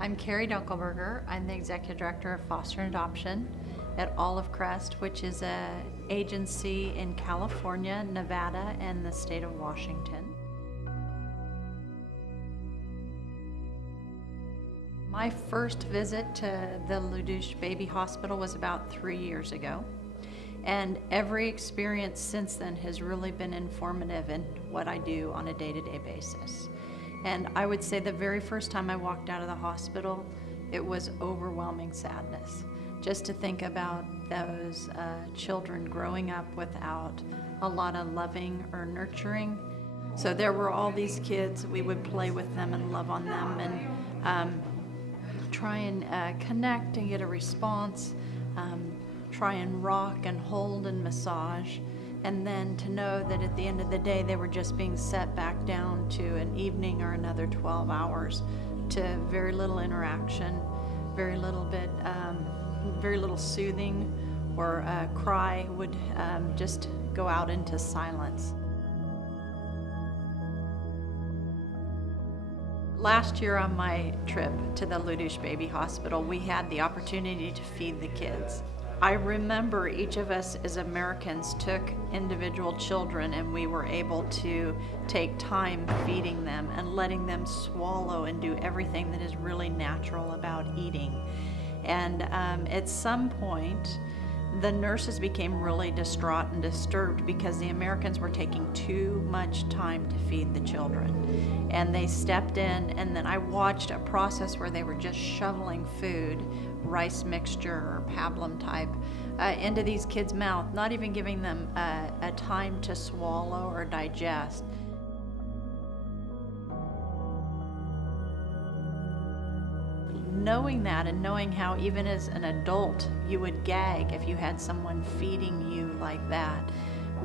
I'm Kerri Dunkelberger. I'm the Executive Director of Foster and Adoption at Olive Crest, which is an agency in California, Nevada, and the state of Washington. My first visit to the Ludus Baby Hospital was about 3 years ago. And every experience since then has really been informative in what I do on a day-to-day basis. And I would say the very first time I walked out of the hospital, it was overwhelming sadness. Just to think about those children growing up without a lot of loving or nurturing. So there were all these kids, we would play with them and love on them and try and connect and get a response. Try and rock and hold and massage, and then to know that at the end of the day they were just being set back down to an evening or another 12 hours to very little interaction, very little soothing, or a cry would just go out into silence. Last year on my trip to the Ludus Baby Hospital, we had the opportunity to feed the kids. I remember each of us as Americans took individual children and we were able to take time feeding them and letting them swallow and do everything that is really natural about eating. And at some point, the nurses became really distraught and disturbed because the Americans were taking too much time to feed the children. And they stepped in, and then I watched a process where they were just shoveling food, rice mixture or pablum type, into these kids' mouth, not even giving them a time to swallow or digest. Knowing that and knowing how even as an adult you would gag if you had someone feeding you like that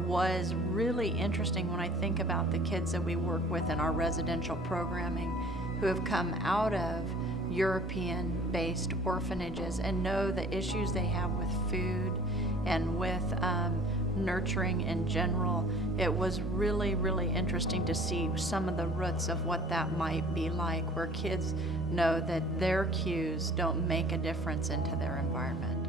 was really interesting when I think about the kids that we work with in our residential programming who have come out of European-based orphanages and know the issues they have with food and with nurturing in general. It was really, really interesting to see some of the roots of what that might be like, where kids know that their cues don't make a difference into their environment.